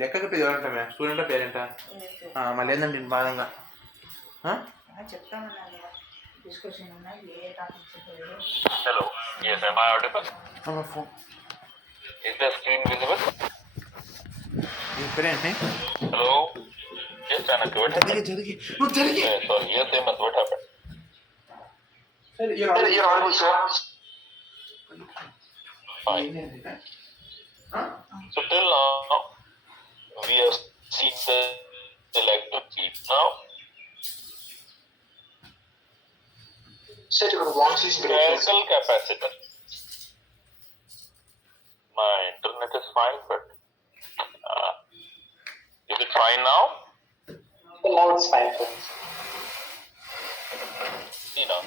లెక్కకి పేరేంటమే student పేరెంటా మళ్ళీ ఏందండి బాధంగా చెప్తామన్నా discussion ఉన్నాయి ఏ టాపిక్ చెప్పలేదు. Hello. Yes, am I audible? Is the screen visible? పేరేంటి? Hello. Yes, Chanakya. What happened? జరిగి Sorry. Yes, Hemant. What happened? Sir, you're audible, sir. Fine. So till now, we have seen the electric field. Now, spherical capacitor. My internet is fine, but is it fine now? Now it's fine. See now,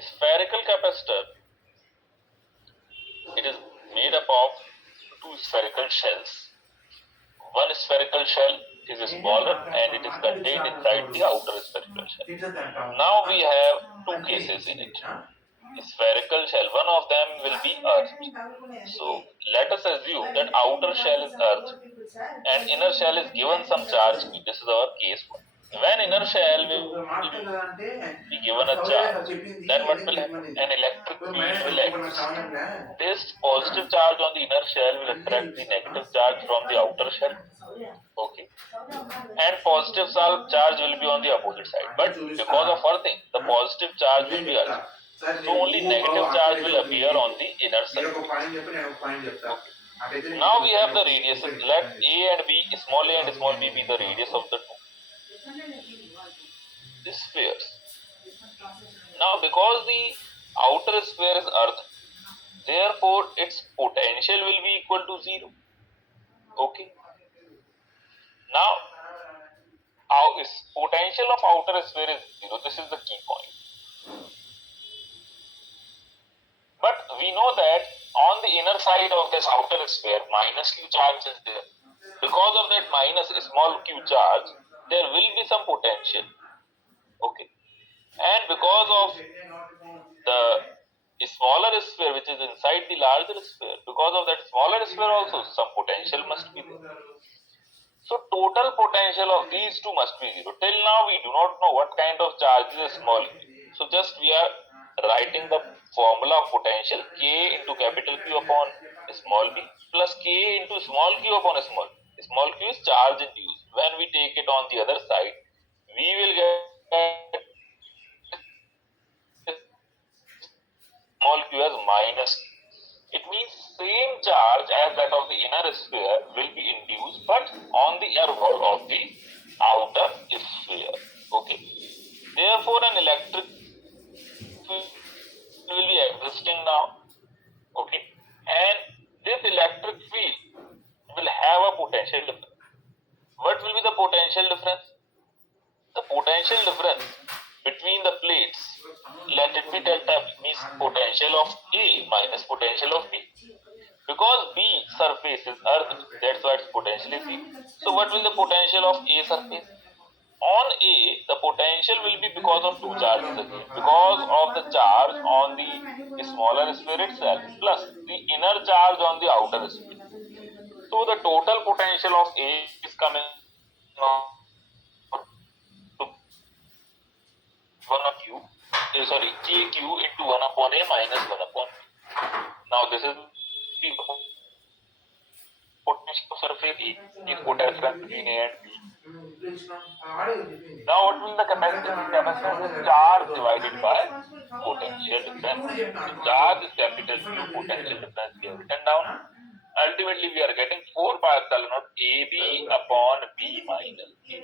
a spherical capacitor, it is made up of two spherical shells. One spherical shell is smaller and it is contained inside the outer spherical shell. Now we have two cases in it. A spherical shell, one of them will be earth. So let us assume that outer shell is earth and inner shell is given some charge. This is our case one. When inner shell will be given a charge, then what will happen? An electric field will exist. This positive charge on the inner shell will attract the negative charge from the outer shell. Okay. And positive charge will be on the opposite side. But because of earthing, the positive charge will be earth. So only negative charge will appear on the inner surface. Now we have the radius. Let A and B, small a and small b be the radius of the two spheres. Now because the outer sphere is earth, therefore its potential will be equal to 0. Okay. Now potential of outer sphere is 0. This is the key point. But we know that on the inner side of this outer sphere, minus q charge is there. Because of that minus small q charge, there will be some potential. Okay. And because of the smaller sphere which is inside the larger sphere, because of that smaller sphere also some potential must be there. So total potential of these two must be 0. Till now we do not know what kind of charge is small q. So just we are writing the formula of potential K into capital Q upon small b plus K into small q upon small. Small q is charge induced. When we take it on the other side, we will get small q as minus q. It means same charge as that of the inner sphere will be induced, but on the inner wall of the outer sphere. Okay. Therefore, an electric field will be existing now. Okay. And this electric field will have a potential difference. What will be the potential difference? The potential difference between the plates, let it be delta B, means potential of A minus potential of B. Because B surface is earth, that's why its potential is 0. So what will the potential of A surface? On A, the potential will be because of two charges again. Because of the charge on the smaller sphere itself, plus the inner charge on the outer sphere. So the total potential of A is coming on 1 of q, kq into 1 upon A minus 1 upon B. Now this is the potential of surface E, is potential between A and B. Now what will the capacitance? Capacitance is charge divided by potential difference. Charge is capital Q, potential difference we have written down. Ultimately we are getting 4 pi epsilon naught AB upon B minus A.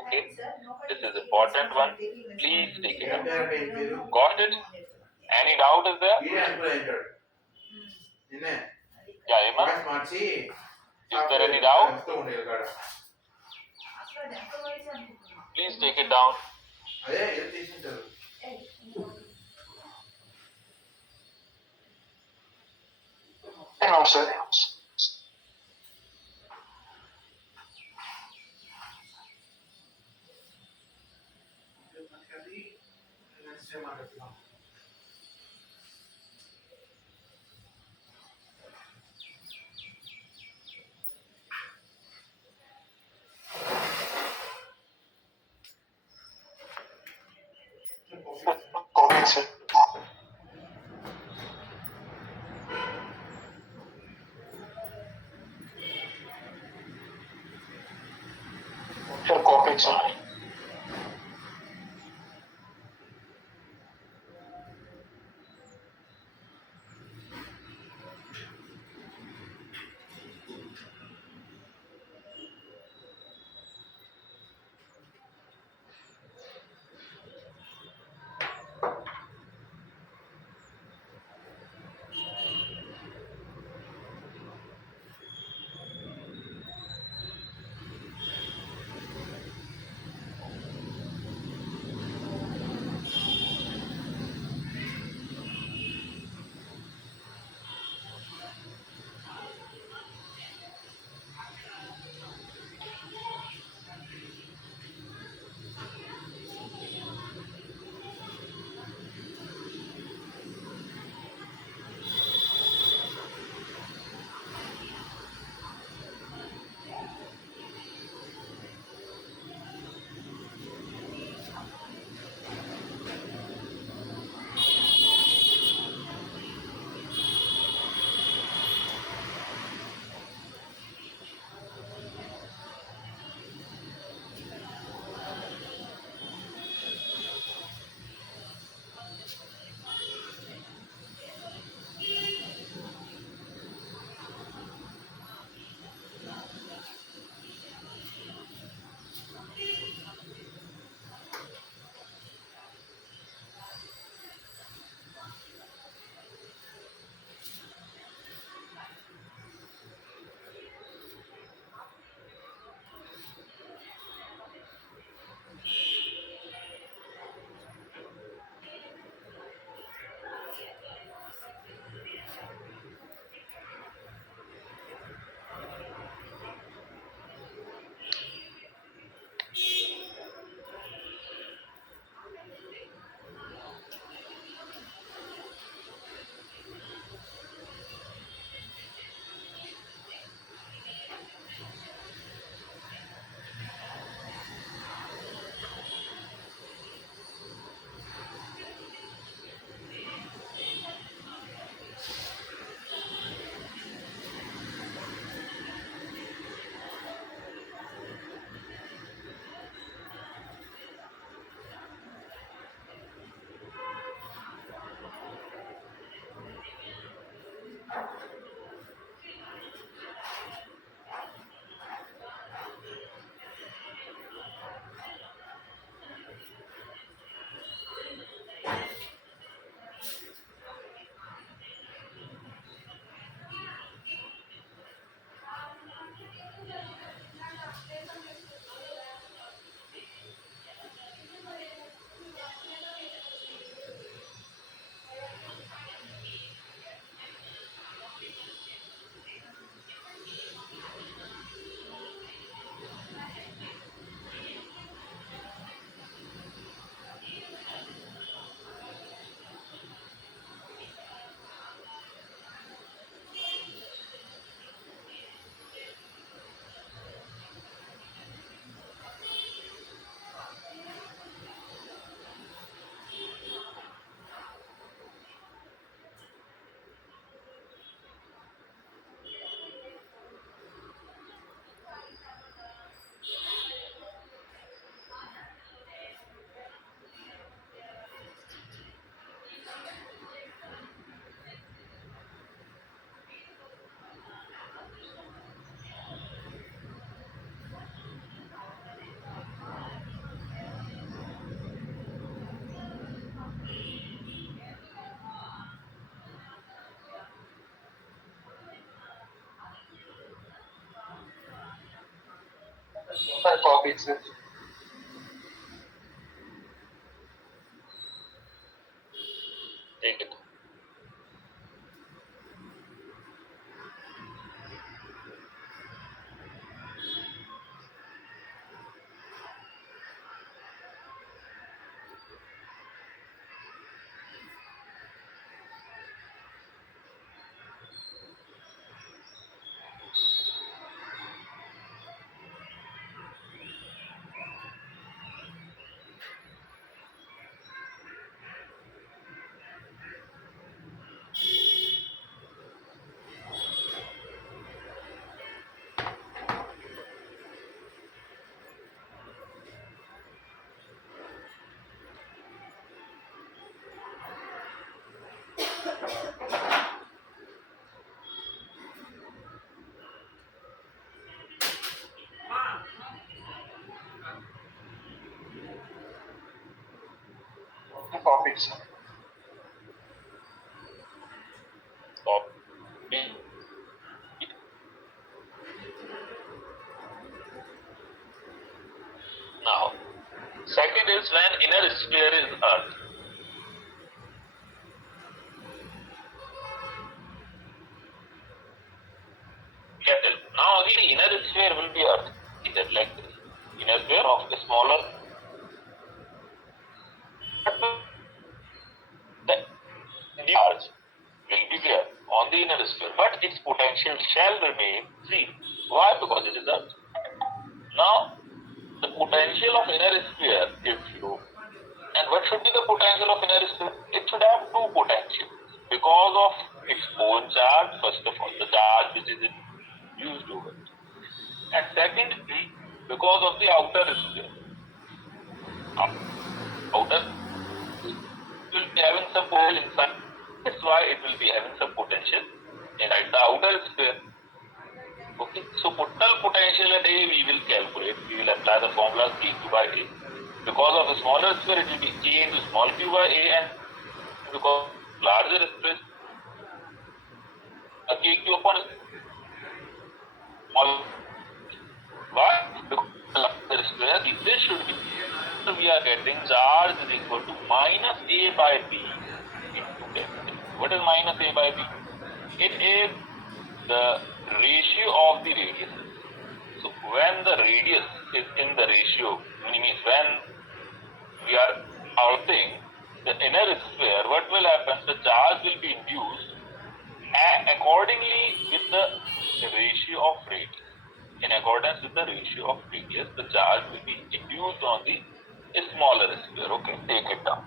Okay, this is important one. Please take it up. Got it? Any doubt is there? Yeah, Emma? Is there any doubt? Please take it down. No, sir. Copy, sir. Take it. Copy, sir. Copy. Now, second is when inner sphere is Earth. Kettle. Now again inner sphere will be Earth. Either like this. Inner sphere of a smaller. The charge will be there on the inner sphere, but its potential shall remain zero. Why? Because it is Earth. Now, the potential of inner sphere is zero. And what should be the potential of inner sphere? It should have two potentials because of its own charge, first of all, the charge which is used over it. And secondly, because of the outer sphere. Outer will be having some potential inside. That's why it will be having some potential inside the outer sphere. Okay, so total potential at A we will calculate. We will apply the formula Q by A. Because of a smaller sphere, it will be A into small q by A, and because larger sphere, KQ upon small. Why? Because larger sphere, this should be. So we are getting charge is equal to minus A by B into capital. What is minus A by B? It is the ratio of the radius. So when the radius is in the ratio, means when we are outing the inner sphere, what will happen? The charge will be induced accordingly with the ratio of radius. In accordance with the ratio of radius, the charge will be induced on the smaller sphere. Okay, take it down.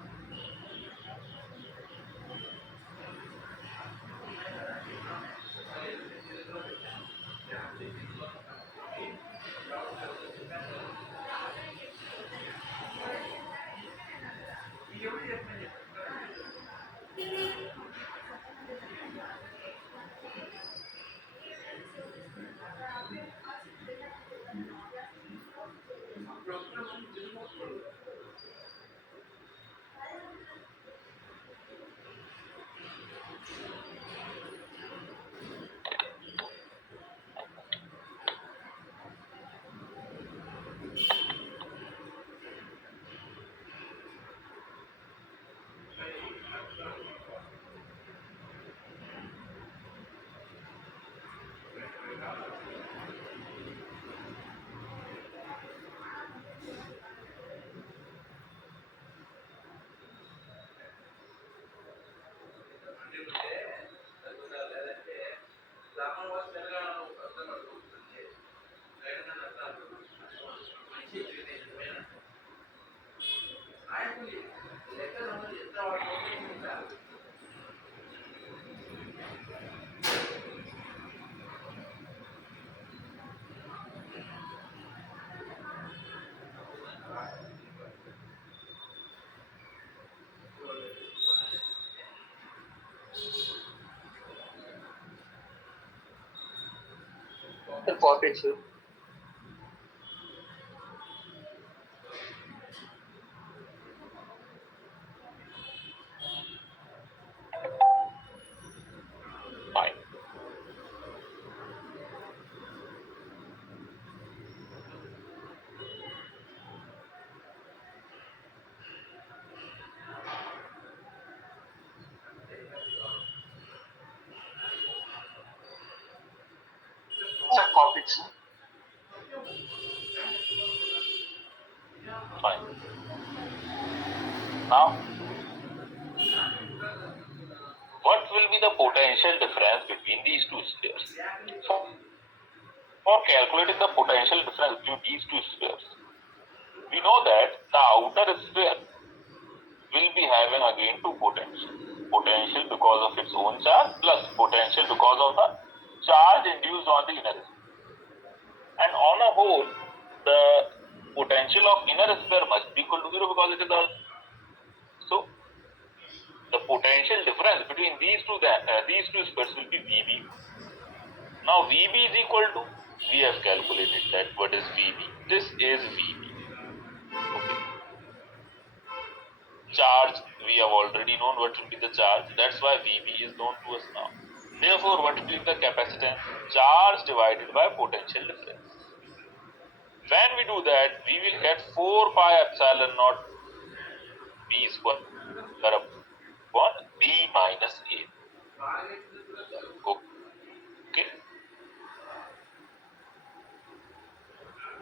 Copy, sir. Fine. electrostatics. Fine. Now, what will be the potential difference between these two spheres? For calculating the potential difference between these two spheres, we know that the outer sphere will be having again two potentials. Potential because of its own charge plus potential because of the charge induced on the inner sphere. And on a whole, the potential of inner sphere must be equal to 0 because it is all. So, the potential difference between these two spheres will be VB. Now, VB is equal to, we have calculated that. What is VB? This is VB. Okay. Charge, we have already known what will be the charge. That's why VB is known to us now. Therefore, what will be the capacitance? Charge divided by potential difference. When we do that, we will get 4 pi epsilon naught B square upon B minus A. Okay.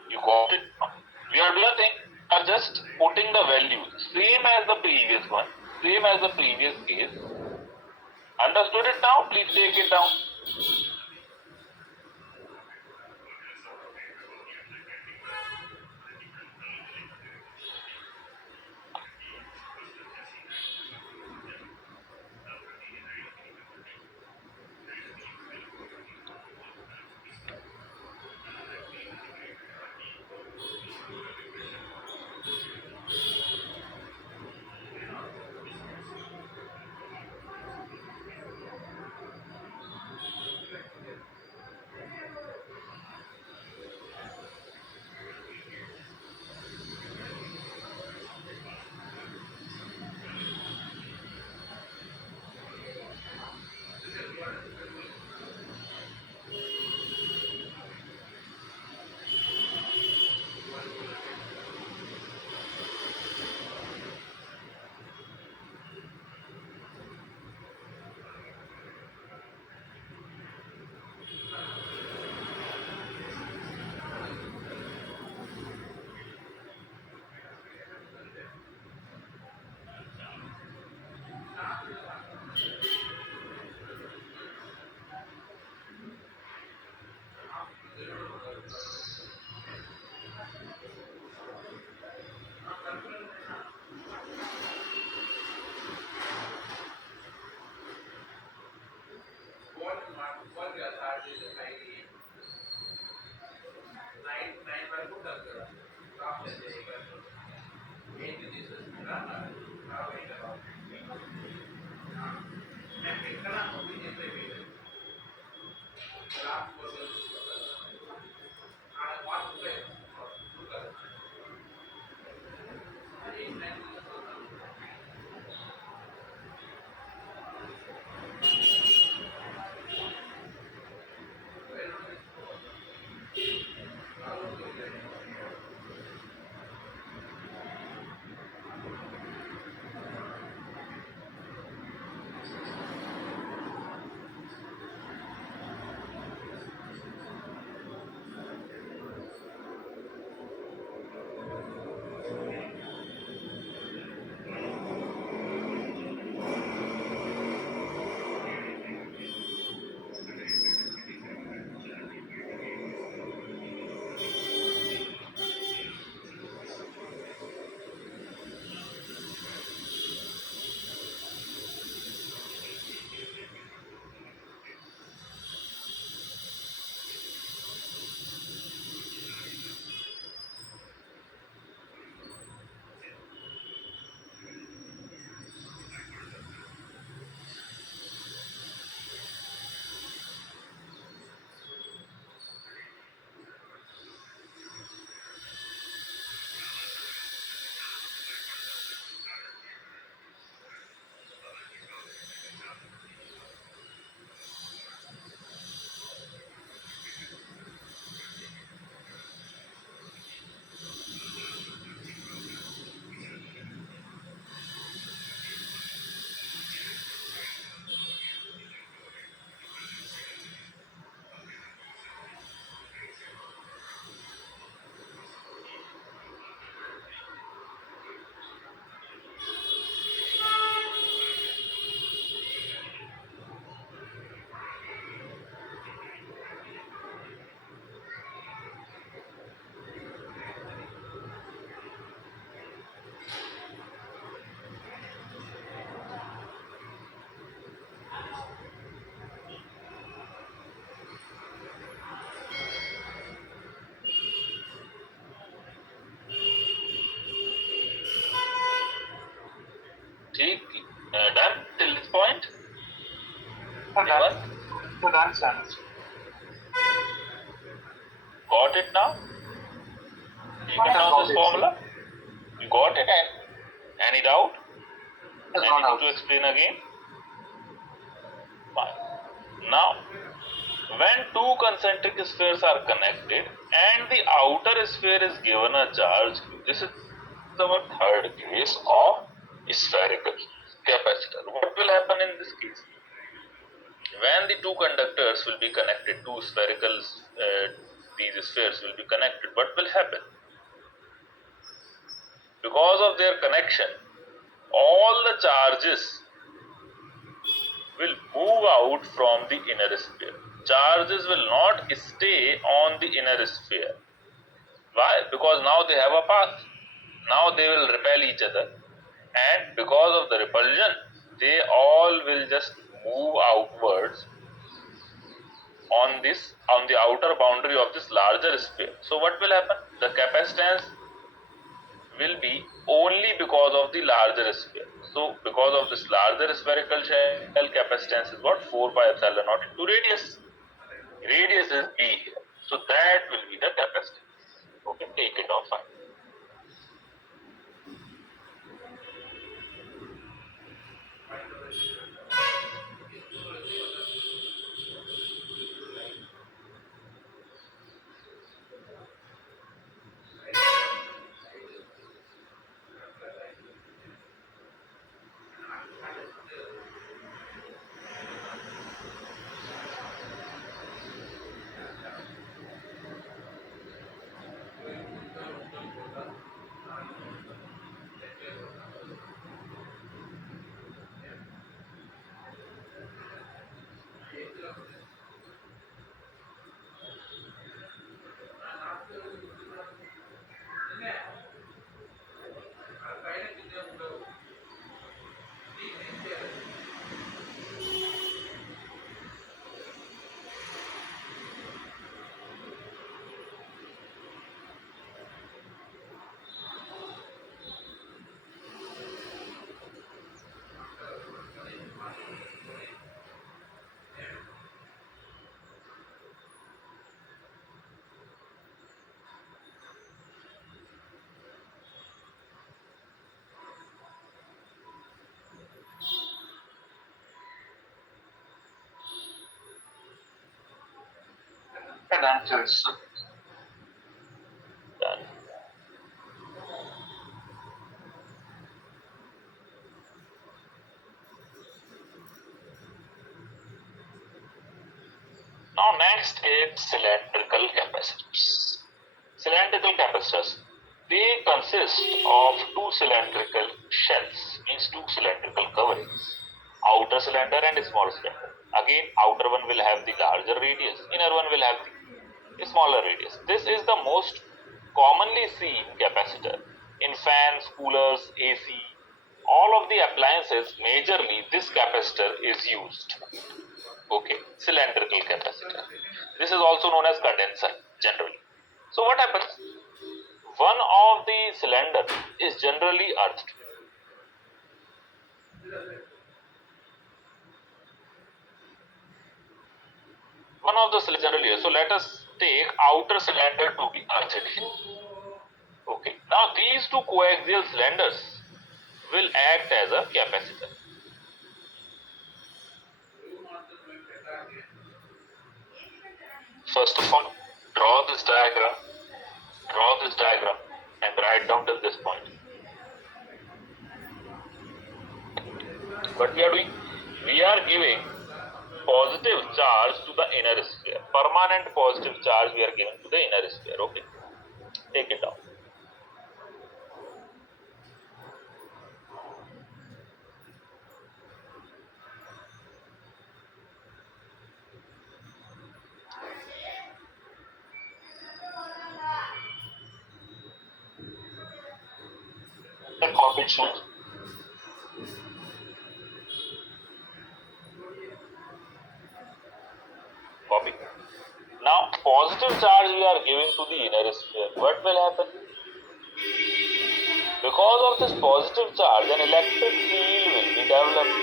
You got it? We are doing nothing. We are just putting the values same as the previous one, same as the previous case. Understood it now? Please take it down. understand. Got it now? Taken down this formula? You got it? Any doubt? Yes, no Anything doubt. to explain again? Fine. Now, when two concentric spheres are connected and the outer sphere is given a charge, this is our third case of spherical capacitor. What will happen in this case? When the two conductors will be connected, two spherical, these spheres will be connected, what will happen? Because of their connection, all the charges will move out from the inner sphere. Charges will not stay on the inner sphere. Why? Because now they have a path. Now they will repel each other, and because of the repulsion, they all will just move outwards on the outer boundary of this larger sphere. So what will happen? The capacitance will be only because of the larger sphere. So because of this larger spherical shell, capacitance is what? 4 pi epsilon naught into radius. Radius is B here. So that will be the capacitance. Okay, take it off fine. And answers. Done. Now next is cylindrical capacitors. Cylindrical capacitors, they consist of two cylindrical shells, means two cylindrical coverings, outer cylinder and small cylinder. Again, outer one will have the larger radius, inner one will have the smaller radius. This is the most commonly seen capacitor in fans, coolers, AC, all of the appliances. Majorly this capacitor is used. Okay, cylindrical capacitor. This is also known as condenser generally. So what happens? One of the cylinder is generally earthed. One of the cylinders generally. So let us take outer cylinder to be earthed here. Okay. Now these two coaxial cylinders will act as a capacitor. First of all, draw this diagram and write down till this point. What we are doing? We are giving positive charge to the inner sphere. Permanent positive charge we are giving to the inner sphere. Okay. Take it down. And combination. Copy. Now, positive charge we are giving to the inner sphere. What will happen? Because of this positive charge, an electric field will be developed.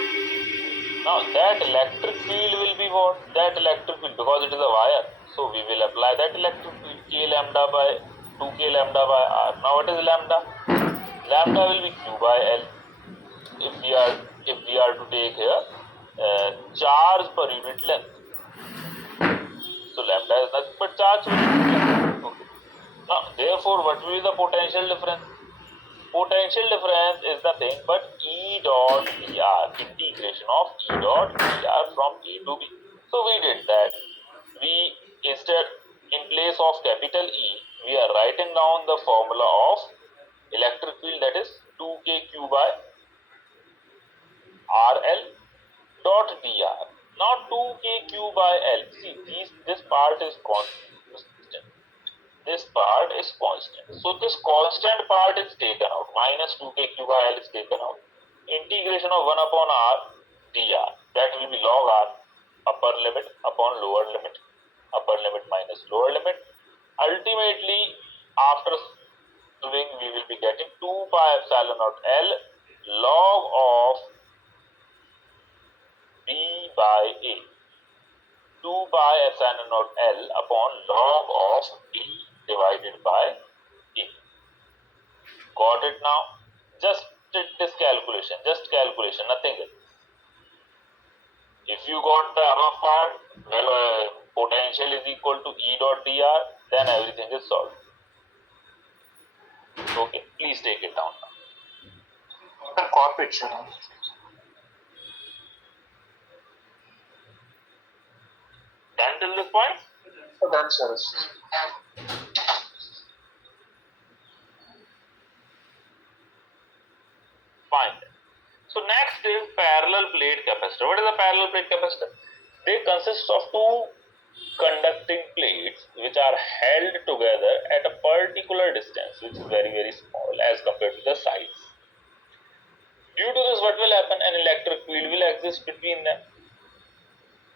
Now that electric field will be what? That electric field, because it is a wire, so we will apply that electric field K lambda by 2K lambda by R. Now what is lambda? Lambda will be Q by L. If we are to take here charge per unit length. So lambda is nothing but charge per unit length. Okay. Now therefore what will be the potential difference? Potential difference is nothing but E dot dr, integration of E dot dr from A to B. So we did that. We instead, in place of capital E, we are writing down the formula of electric field, that is 2kq by RL dot dr. Now 2kq by L. See, this part is constant. This part is constant. So this constant part is taken out. Minus 2kq by L is taken out. Integration of 1 upon R dr. That will be log R. Upper limit upon lower limit. Upper limit minus lower limit. Ultimately, after solving, we will be getting 2 pi epsilon naught L log of B by A. 2 pi epsilon naught L upon log of B divided by A. Got it now? Just this calculation, nothing else. If you got the above part, well, potential is equal to E dot dr, then everything is solved. Okay, please take it down now. The corporate, sir. Done till this point? Done, sir. Fine. So next is parallel plate capacitor. What is a parallel plate capacitor? They consist of two conducting plates which are held together at a particular distance, which is very, very small as compared to the size. Due to this, what will happen? An electric field will exist between them.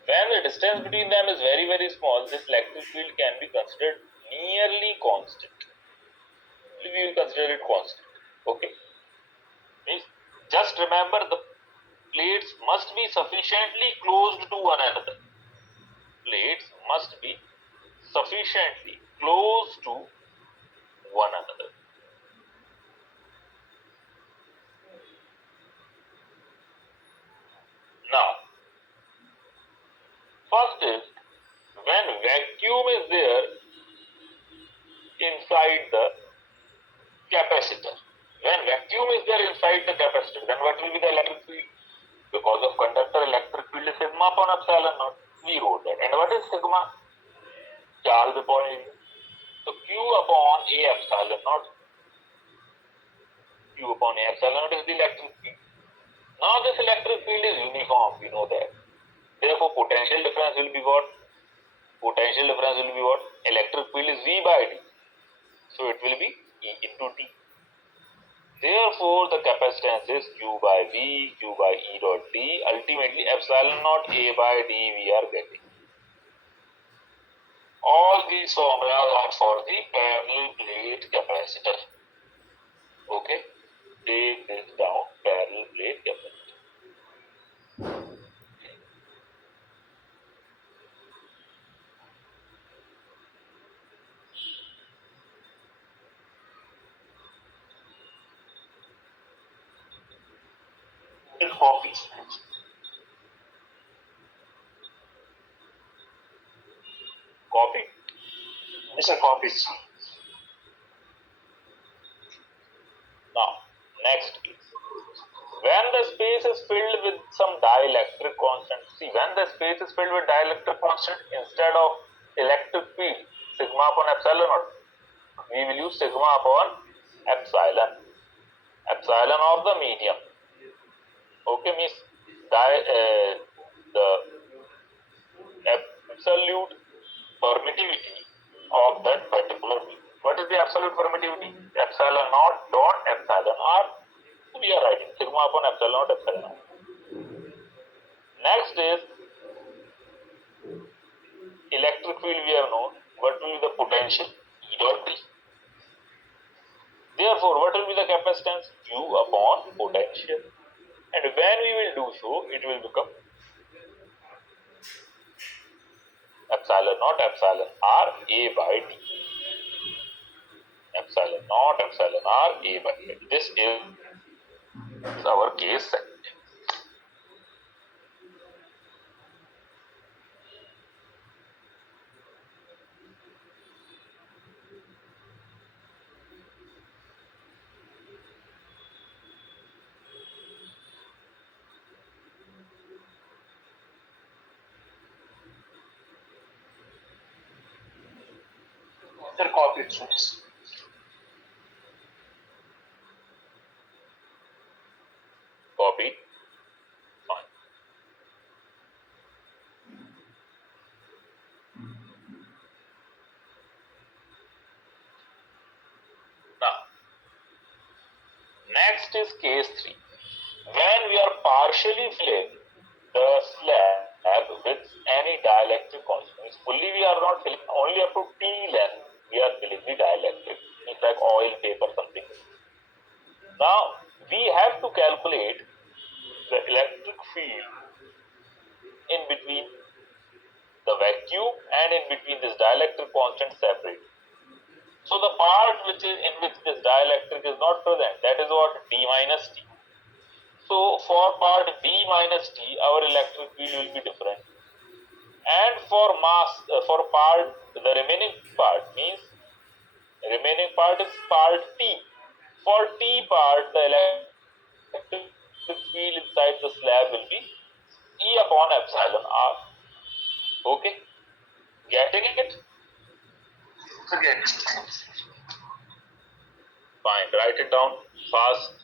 When the distance between them is very, very small, this electric field can be considered nearly constant. We will consider it constant. Okay. Just remember, the plates must be sufficiently close to one another. Plates must be sufficiently close to one another. Now, first is when vacuum is there inside the capacitor. When vacuum is there inside the capacitor, then what will be the electric field? Because of conductor, electric field is sigma upon epsilon naught. We wrote that. And what is sigma? Charge upon area. So Q upon A epsilon naught. Q upon A epsilon naught is the electric field. Now this electric field is uniform, we know that. Therefore potential difference will be what? Potential difference will be what? Electric field is V by D. So it will be E into T. Therefore the capacitance is Q by V, Q by E dot D. Ultimately epsilon naught A by D we are getting. All these formulas are for the parallel plate capacitor. Okay, take this down, parallel plate capacitor. Copy. Copy. It's a copy. Now, next is when the space is filled with some dielectric constant. See, when the space is filled with dielectric constant, instead of electric field sigma upon epsilon naught, we will use sigma upon epsilon. Epsilon of the medium. Okay, means the absolute permittivity of that particular medium. What is the absolute permittivity? Epsilon naught dot epsilon r. We are writing sigma upon epsilon naught epsilon r. Next is electric field we have known. What will be the potential? E dot D. Therefore, what will be the capacitance? Q upon potential. And when we will do so, it will become epsilon naught epsilon r a by d. Epsilon naught epsilon r a by d. This is our case set. Sir, copy it, sir. Copy. Fine. Now, next is case 3. When we are partially filling the slab with any dielectric constant, fully we are not filling, only up to T length we are filling the dielectric, it's like oil, paper, something. Now, we have to calculate the electric field in between the vacuum and in between this dielectric constant separate. So the part which is in which this dielectric is not present, that is what D minus T. So for part B minus T, our electric field will be different. And for part, the remaining part means remaining part is part T. For T part, the electric field inside the slab will be E upon epsilon R. Okay, getting it? Again. Fine, write it down fast.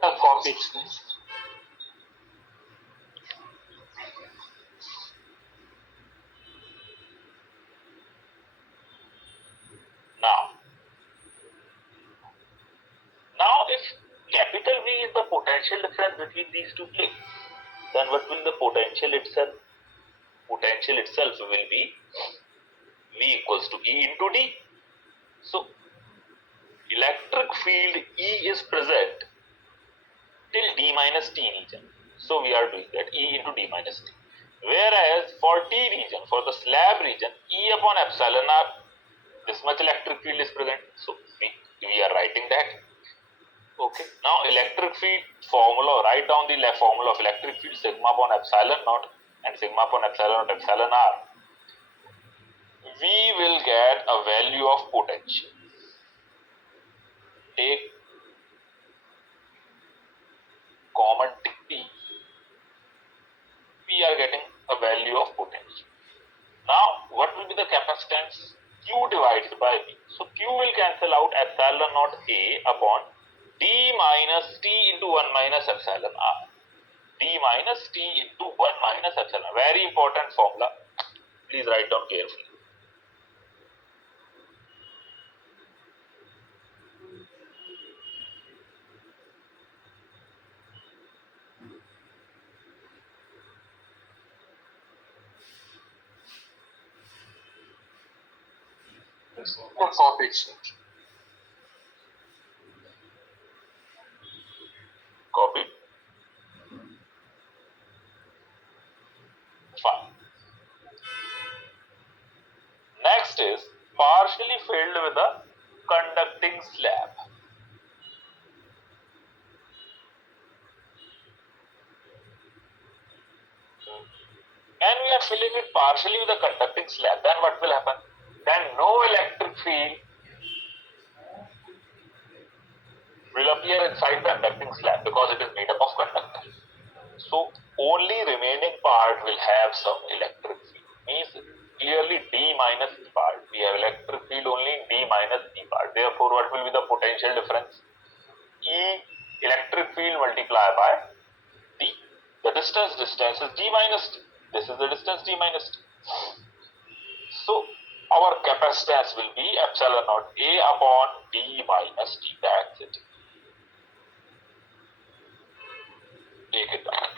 Sir, copy it, sir. Now, if capital V is the potential difference between these two plates, then what will the potential itself? Potential itself will be V equals to E into D. So, electric field E is present till D minus T region. So, we are doing that E into D minus T. Whereas for T region, for the slab region, E upon epsilon R, this much electric field is present. So, we are writing that. Okay. Now, electric field formula, write down the formula of electric field, sigma upon epsilon naught and sigma upon epsilon naught epsilon R. We will get a value of potential. Take common T. We are getting a value of potential. Now, what will be the capacitance? Q divided by V. So, Q will cancel out epsilon naught A upon D minus T into 1 minus epsilon R. D minus T into 1 minus epsilon. Very important formula. Please write down carefully. Sir, copy it, sir. Copy. Fine. Next is partially filled with a conducting slab. And we are filling it partially with a conducting slab. Then what will happen? Then no electric field will appear inside the conducting slab because it is made up of conductor. So only remaining part will have some electric field. Means clearly D minus D part. We have electric field only in D minus D part. Therefore, what will be the potential difference? E electric field multiplied by D. The distance is D minus D. This is the distance D minus D. So our capacitance will be epsilon naught A upon D minus D density. Take it down.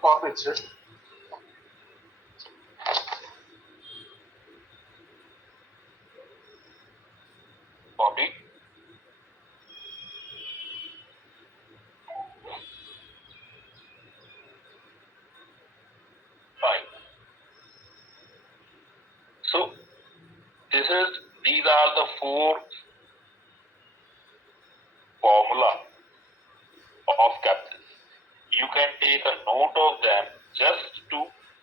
Copy it, sir. Copy. Fine. So these are the four formula of capitals. You can take a note of them just to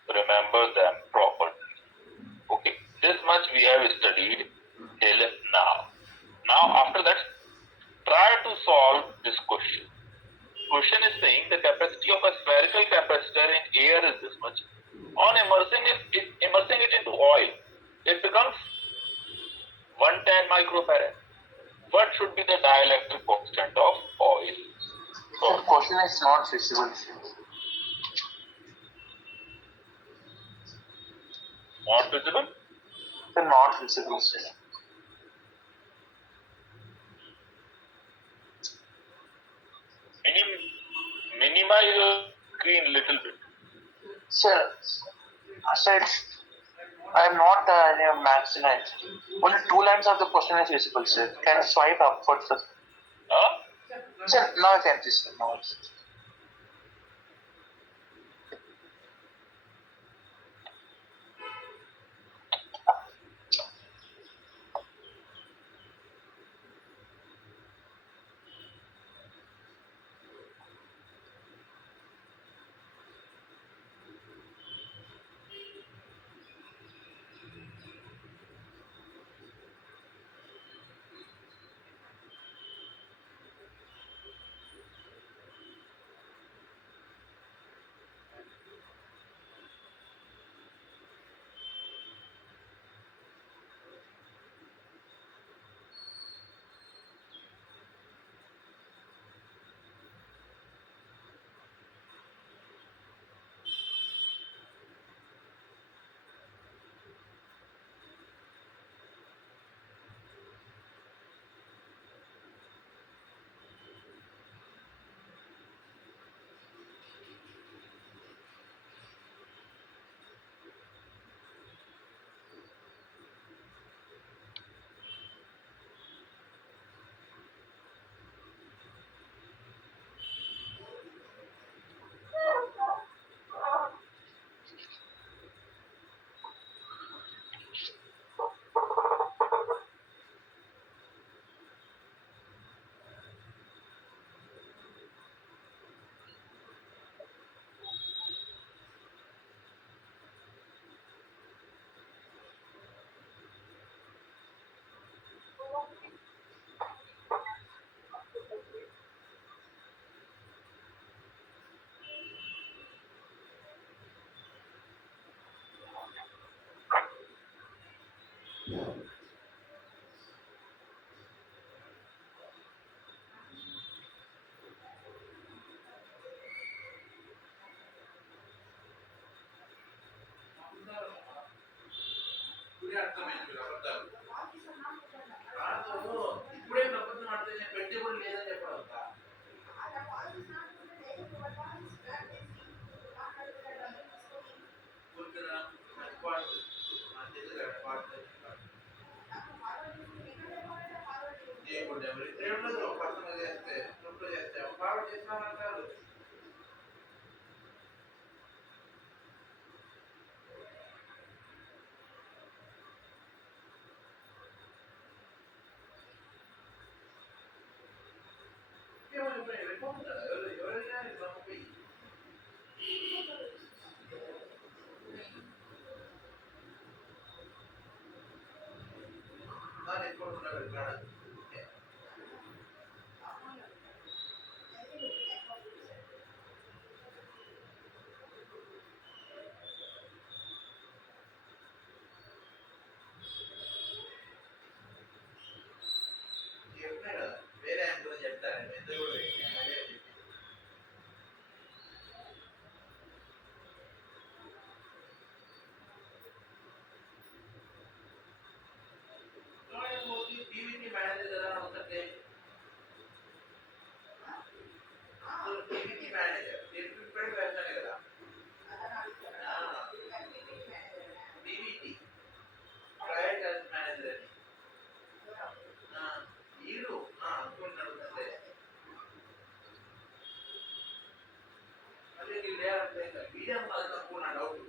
remember them properly. Okay, this much we have studied till now. Now after that, try to solve this question. Question is saying the capacity of a spherical capacitor in air is this much. On immersing it into oil, it becomes 110 microfarad. What should be the dielectric constant of oil? The question is not feasible, sir. Not visible? They're not feasible, sir. Minimize your screen little bit. Sir, I said I am not near maths tonight. Only 2 lines of the question is feasible, sir. Can swipe upwards, sir. Huh? Sir, now I can see, sir. Now I see. ఇప్పుడే అర్థమైంది మీరు అబద్ధాలు కాదు ఇప్పుడే అబద్ధం ఆడితే నేను పెట్టే కూడా లేదని చెప్పడం వద్దా? కూర్చున్నా మంచి పాటు నాకు తెలియదు పాటు చేయకుండా ఎవరి ఉండదు పర్సనల్ చేస్తే గ్రూప్లో చేస్తే బాగా చేస్తామంటారు. వేరే ఆయన చెప్తారు ఎంత కూడా టీవీని మేనేజ్ కదా అవుతుంటే టీవీకి మేనేజర్ ఇప్పుడు వెళ్తాను కదా టీవీకి ప్రైవేట్ మేనేజర్ అని వీళ్ళు అనుకుంటున్నాడు అంటే మళ్ళీ వీళ్ళు లేదంటే వీడియో అది తక్కువ నా డౌట్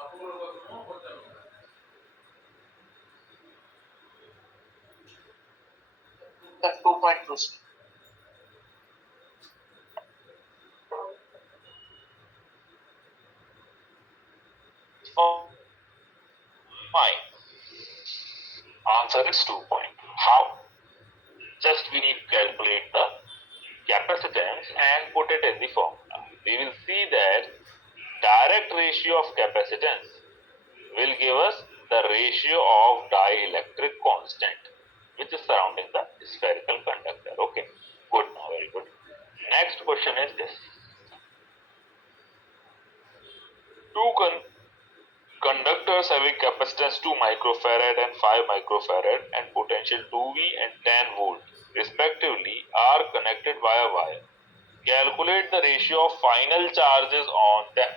అప్పుల కోసమో కొత్తలు That's 2.2. Fine. Answer is 2 point. How? Just we need to calculate the capacitance and put it in the formula. We will see that direct ratio of capacitance will give us the ratio of dielectric constant which is surrounding the spherical conductor. Okay, good, now very good. Next question is this. Two conductors having capacitance 2 microfarad and 5 microfarad and potential 2V and 10 volt respectively are connected by a wire. Calculate the ratio of final charges on them.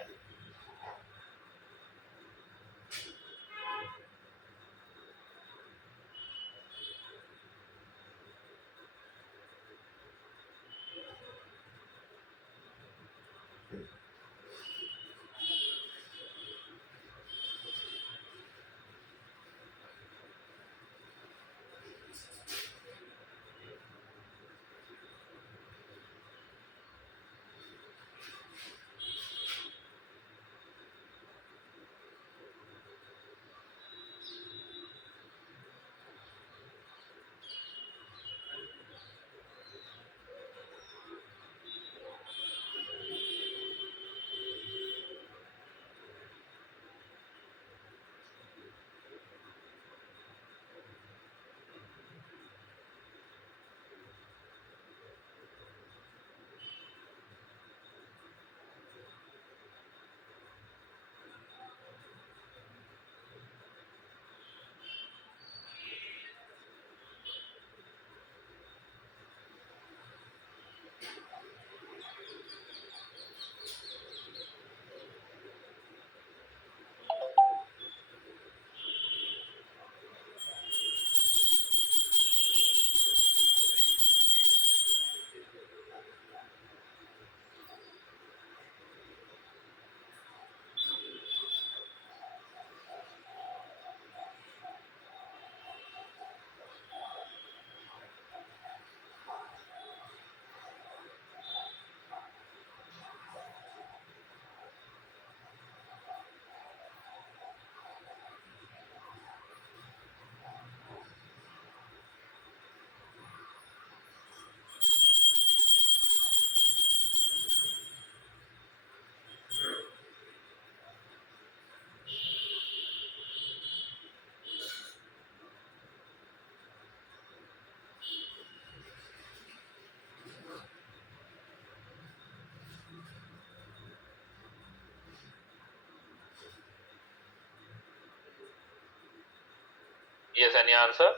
Yes, any answer?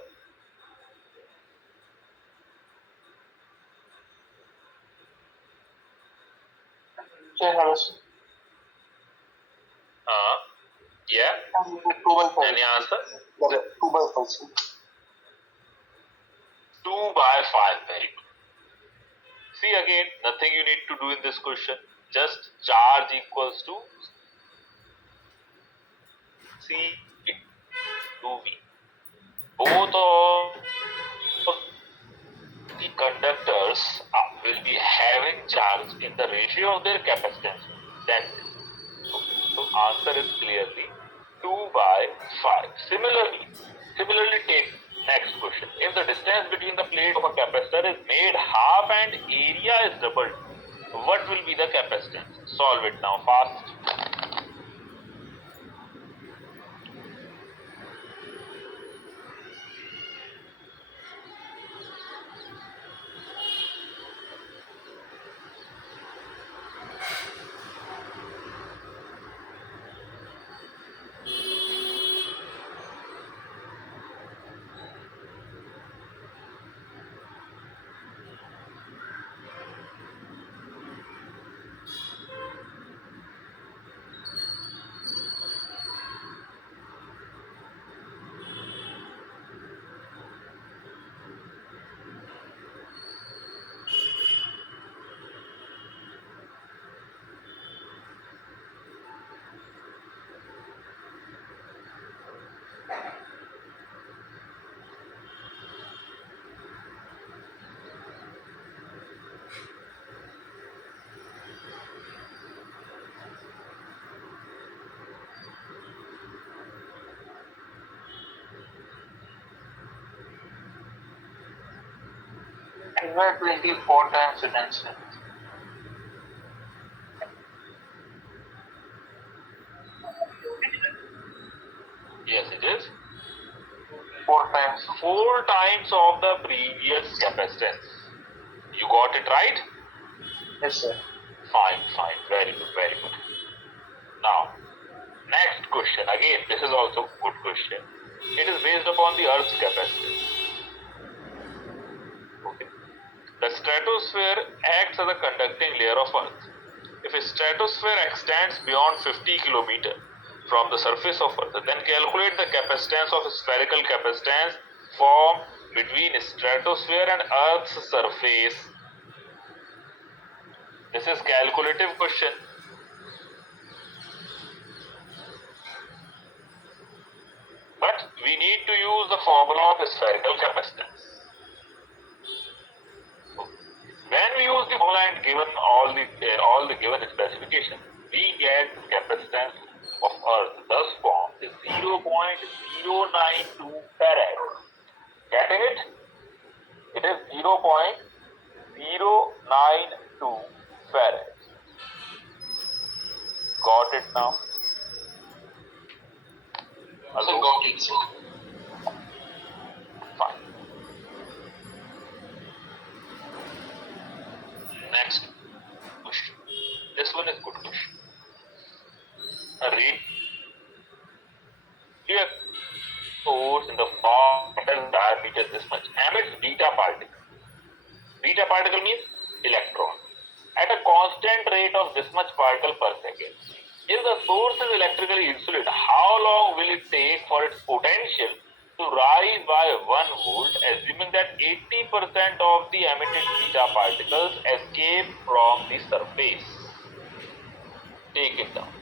Sir, hello, sir. Yeah. 2/5. Any answer? 2/5, sir. 2/5. Very good. See again, nothing you need to do in this question. Just charge equals to C to V. Both of the conductors will be having charge in the ratio of their capacitance. That's it. Okay. So answer is clearly 2/5. Similarly take next question. If the distance between the plate of a capacitor is made half and area is doubled, what will be the capacitance? Solve it now fast. Convert 24 times the density. Yes, it is 4 times. 4 times of the previous capacitance. You got it right? Yes, sir. Fine. Very good. Now, next question. Again, this is also good question. It is based upon the Earth's capacitance. Okay. The stratosphere acts as a conducting layer of Earth. If a stratosphere extends beyond 50 km from the surface of Earth, then calculate the capacitance of spherical capacitance formed between stratosphere and Earth's surface. This is calculative question. But we need to use the formula of spherical capacitance. When we use the formula and given all the given specifications, we get capacitance of Earth thus formed is 0.092 farad. Getting it? It is 0.092 farad. Got it now? Also got it, sir. Fine. Next question. This one is good question. A radius source in the form of diameter this much emits beta particle. Beta particle means electron at a constant rate of this much particle per second. If the source is electrically insulated, how long will it take for its potential to rise by 1 volt, assuming that 80% of the emitted beta particles escape from the surface? Take it down.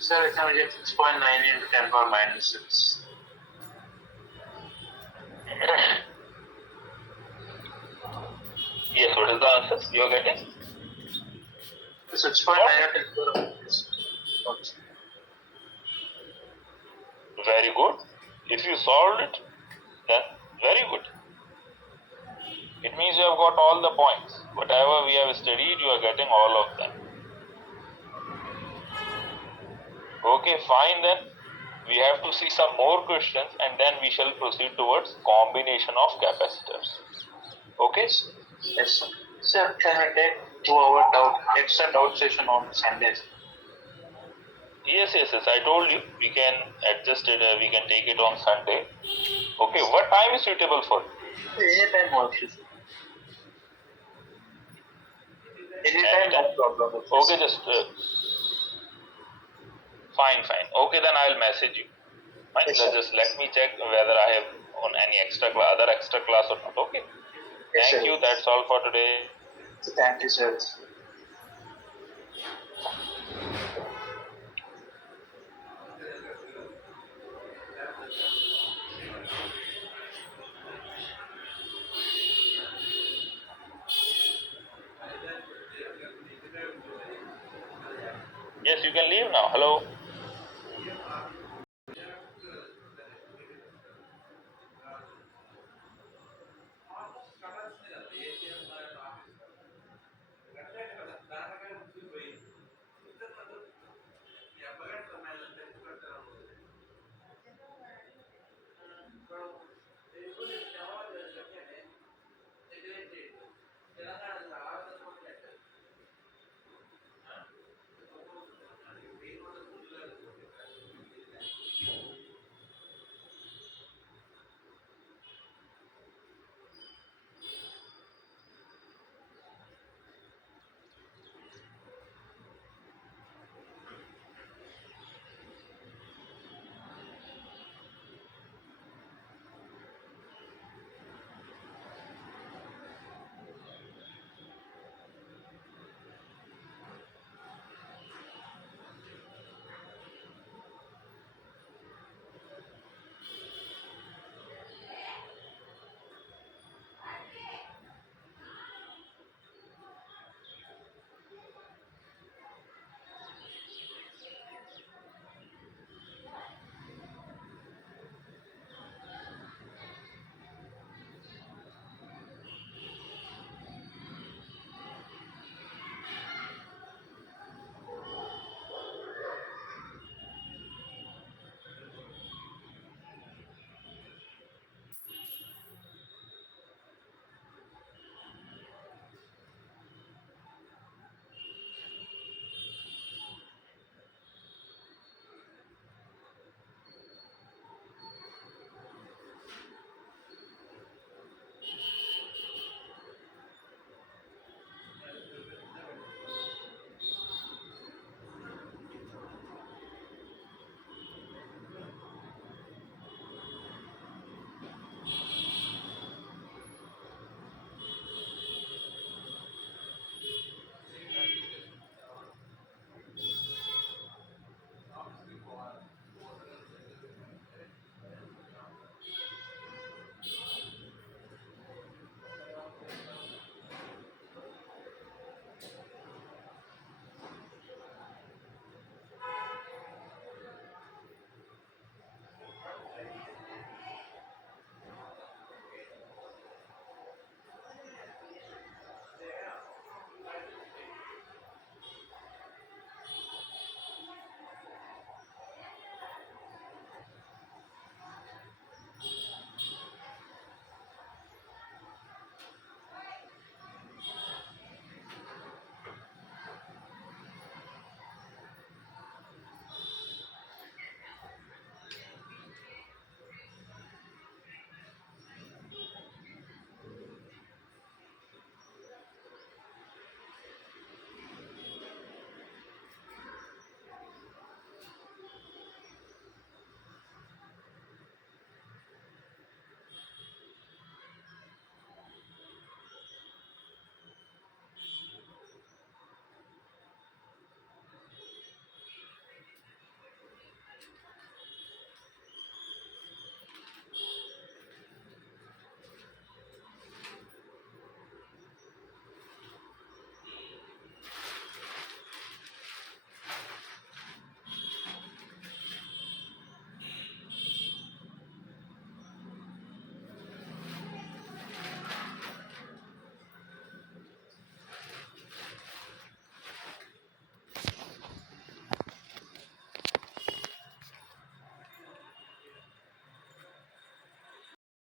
Sir, I can get 6.9 into 10 power minus 6. Yes, what is the answer you are getting? 6.9 into 10 power minus 6. Very good. If you solved it, then very good. It means you have got all the points. Whatever we have studied, you are getting all of them. Okay, fine then. We have to see some more questions and then we shall proceed towards combination of capacitors. Okay? Yes, sir. Sir, can I take 2 hour extra doubt session on Sundays? Yes, I told you we can adjust it, we can take it on Sunday. Okay, what time is suitable for you? Anytime works. Anytime, no problem. Okay, just fine. Okay, then I'll message you. Fine, Yes, sir. just let me check whether I have on any other extra class or not. Okay. Yes, Thank sir. you. That's all for today. Thank you, sir. Yes, you can leave now. Hello.